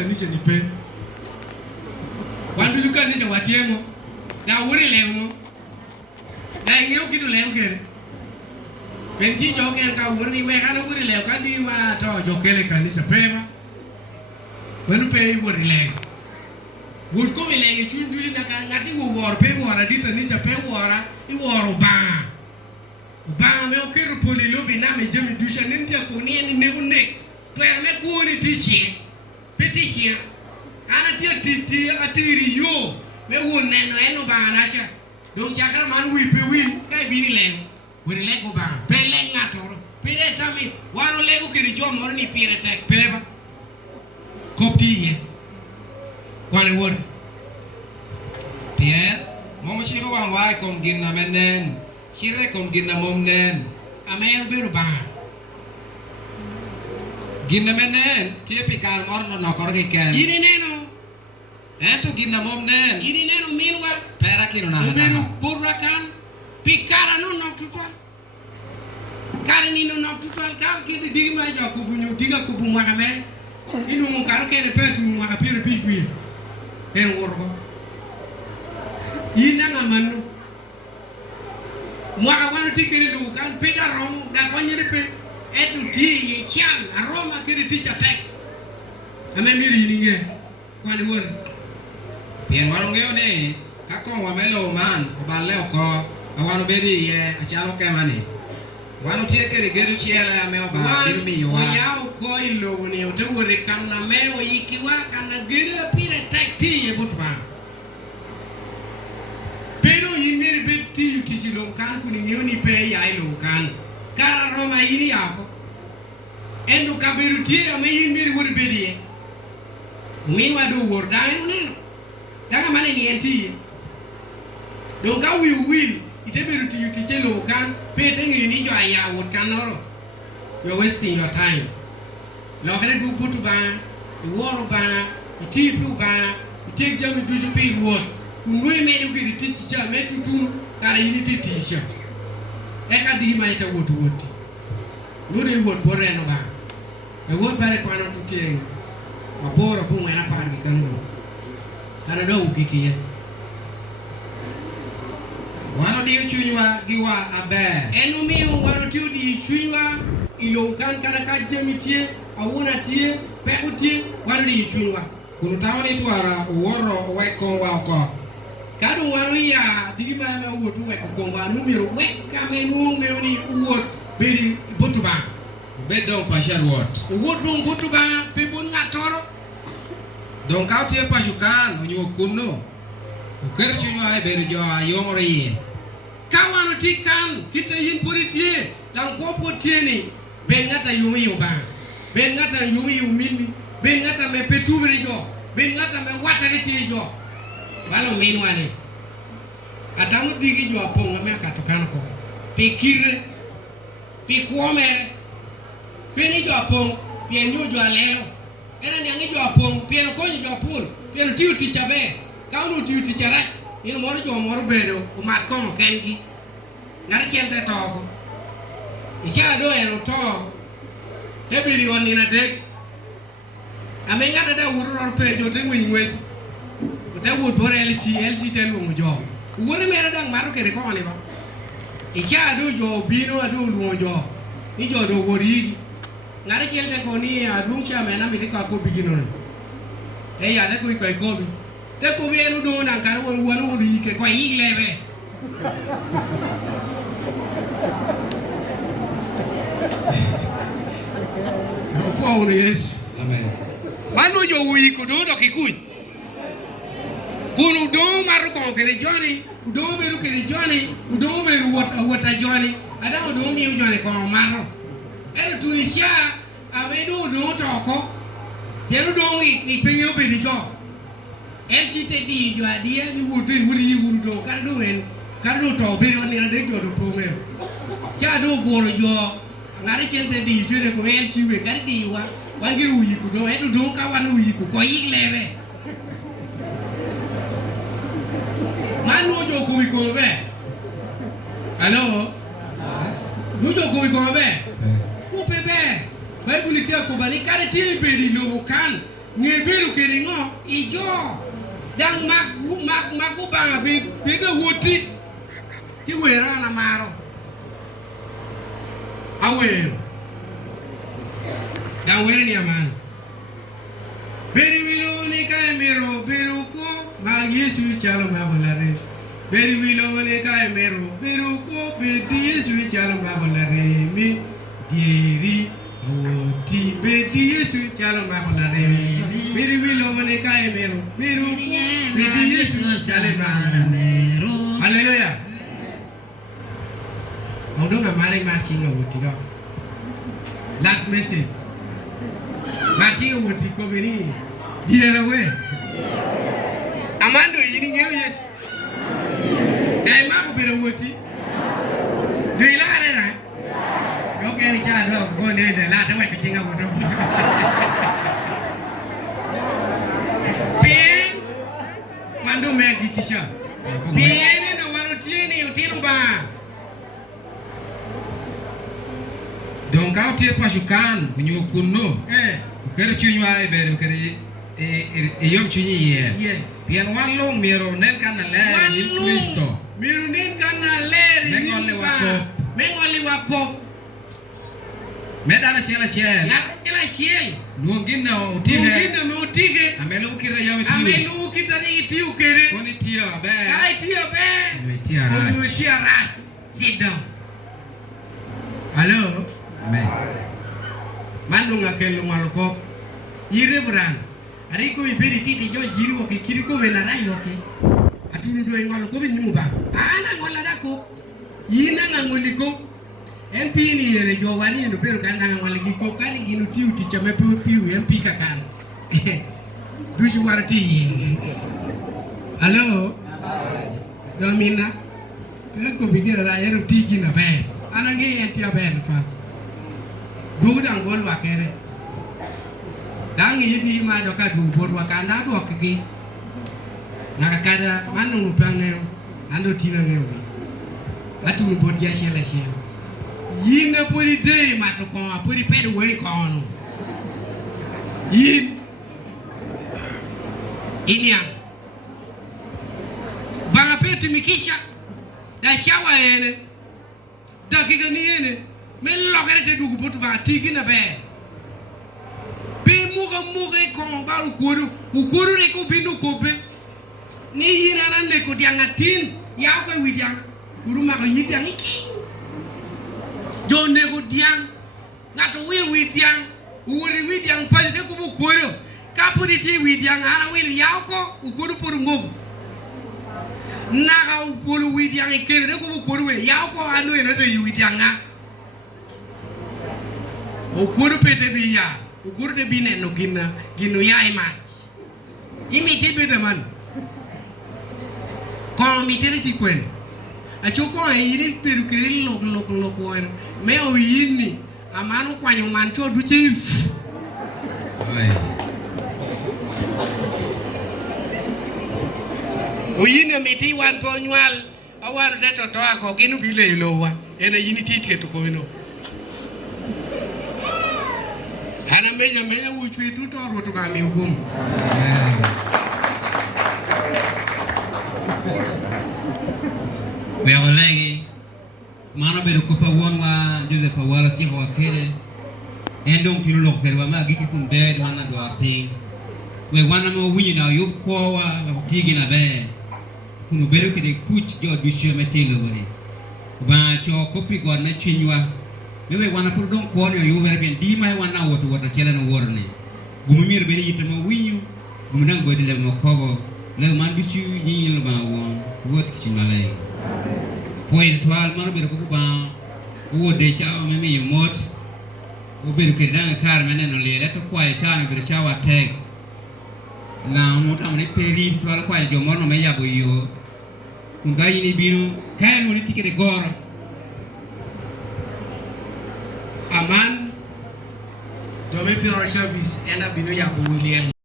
kanisa ni pe wandu ju kanisa watiemo da wuri lewmo da ngeu kitu lew kere ben ti jo ken ka wuri we kana wuri lew ka di ma to jo kele kanisa pema wanu pe wuri lew wur ko le chun du na ka ngati wo wor pe wora di kanisa pe wora I woro ba me o kero poli lobi na me jemi dusha nintia ko ni nebu nek to er me ko ni tichi petichi ana ti atiri yo me won neno eno ba na sha don chakar man wi pe win kai bi ni len wori le ko ba pe le ngatoro pire tami waro le ko kiri jo mor ni pire tek peba kopti ye wale wor Pierre Mama sih orang wai kom gin na menen, sire kom gin na momnen, amer berubah. Gin na menen, dia pikar mor no nakor kiken. Ini neno, tu gin na momnen. Ini neno minwa, pera kino na. Beru burakan, pikar no nak tutual. Karena ini no nak tutual, kau kiri digi maja kubunyu, tiga kubung makamer. Ini mungkar kere petu makapir biswi, worko. Ina ngamanu mwaka wanu tikiri lukan peda romu da kwanyere pe etu di ye chan aroma kiri ticha tek ame miri ninge kwani won pien wanu ngeo ne kakong wa melo man oballe oko awanu bedi ye achalo kemani wanu tie kiri geru chiela ame oba dirmi wa yao ko ilo ne otewore kana mewo yikiwa kana geru pire tek ti ye butba Pero yimiri beti utisi lokan kuningioni pe ya lokan. Kara Roma ini apa? Endo kaberu tie ame yimiri wori bedi. Min wadu wordain ne. Daga mane ni enti. Don ka will ite beru ti utisi lokan pe tengi ni jo aya wor kanoro. You're wasting your time. Lo kene du putu ba, woro ba, itipu ba, ite jamu duju pe wor. Unwe me du kiri teacher me tutun kara ini teacher eka di ma ita wot nuri wot bore no ba e wot bare kwano tuteng maboro bu ngana par gi kanu kana do ukikiye wano di chunywa giwa abe enu mi wano tiu di chunywa ilo kan kana ka jemitie awuna tie pe utie wano di chunywa kunu tawani twara woro weko wa ko Kadu waruya digima me wotu we konga numero we kamenu meoni wot beri botuba bedon pashar wot wodun botuba pebon ngatoro don kautie pashukan onyo kuno ukerchu ay beri jo ayomori kawano tikan kita yin politie dan kopo tieni ben ngata yumi yoba ben ngata yumi yumini ben ngata me petubri jo ben ngata me watare ti jo Walo minwane Atamu digi jo aponga me akatokana ko pikire pikuomere peni jo apong pienyo jo alero era nyangi jo apong pieno konyo jo apul pieno tiu tichabe kaunu tiu tichara ino moro jo moro bedo umat komo kengi ngare chente toko icha do ero to tebiri onina dek amenga da ururo pejo te ngwe ta wot bore LC te lungo jo wore mere dang maro kere ko ne ba icha do jo bino adu lungo jo ni jo do wori ngare kelte ko ni adung cha mena mi ka ko bigino te ya de ko ko bi te ko bi enu do nan kar won won ri ke ko iglebe no ko woni yes amen manu jo wi ko do kikuy Kunu do maru ko kere joni, do beru kere joni, do beru wata joni, ada do mi joni ko maru. Ero tunisha ave do toko. Peru do ni penyo be di jo. El chite di jo adia ni wuri do kar do en, kar do to beru ni de jo do pome. Cha do goro jo, ngare chente di jure ko el chiwe kar di wa, wangi uyi ku do, eto do ka wan uyi ku ko yiglebe. Manu jo kumi kobe. Hello? Yes. Nujo kumi kobe. Upebe. Bible tia ko bani kare ti be di lo kan. ni beru keringo ijo dang maku banga bedo wuti ki wera na maro awe dang wera ni aman beri wilo ni kai mero beru ko Bagisu chalo mabalare beri wilo ni kai mero beru ko Bagisu chalo mabalare mi dieri wuti Bagisu chalo mabalare beri wilo ni kai mero beru ko Bagisu chalo mabalare haleluya Odo ngamare machinga wuti ko last message machinga wuti ko beri diera we Amando yini ngewe Yesu. Dai mako bere woti. Dei la era. Yo ke ni cha do go ne de la de wa ke chinga wodo. Bien. Quando me kikisha. Bien na warotini utinu ba. Donc quand tu es pas chukan, kunyo kunno. Ukere chunywa ibere ukere yom chunyi ye. Yes. Pian walong miro nen kana le in Kristo. Miro nen kana le mengoli wako. Medana shela shel. Ya shela shel. Nuongina utige. Nuongina me utige. Amelu kira yom tiu. Amelu kitari tiu kere. Koni tiu be. Kai tiu be. Nuitia rat. Nuitia rat. Sit down. Hello. Amen. Mandunga kelu malko. Ire brang. Ariko iberi titi jo jiri wo kiri ko wena rayo ke atunu do ngolo ko binyu ba ana ngola dako yina ngoli ko MP ni yere jo wani ndo beru kanda ngoli ko kani ginu tiu ti chame piu MP kakan dushi warati allo domina ko bigira ra yero tigi na be ana ngi enti aben fa du dang gol wa kere dang yidi ma do ka du bor wa kanda do ki nakakada manu nupange ando tina ngeo atu nu bor ya shela shela yina pori de ma to ko pori pedo we ko no yin inia banga peti mikisha da shawa ene da kiga ni ene me lokere te dugu botu ba tigi na be muga ko ba ukuru re ko binu ko be ni yina nan le ko dianga tin ya ko widiang uru ma ko yidiang iki jo ne ko diang ngato widiang uri widiang pa de ko ukuru ka puri ti widiang ana wi ya ko ukuru puru ngo na ga ukuru widiang ikere de ko ukuru we ya ko anu ene de widiang nga ukuru pete bi ya ukuru de bine no gino ya imach imite be de man ko miteri ti kwen achoko ayiri peru kere lok ko eno me o yini amanu kwanyo man cho du chief o yini miti wan ko nywal awar de to ako ginu bile lowa ene yini titke to ko eno ana menya wuchwe tu to roto ka mi ugum we awalegi mana be ko pa wonwa jode pa wala ci ho kere endong ti lo kere wa ma giki kum be wana do api we wana mo winyi na yo ko wa tigi na be kunu be ke de kuch jo bisho metelo woni ba cho kopi go na chinywa we wana pour donc ko yo wer ben di may wana woto chela no worne gumu mir be yitama winyu gumu nang go de le mo kobo le man bi ci yi lo ba won wot ci malay point toal man be ko ba wo de cha me mi mot o be ke dan kar menen no le to kwai cha no be cha wa tek na no tam ne peri toal kwai jo mo no me yabo yo kun ga yini binu kay no ni tikere goro aman do me fi service ena binu yabo William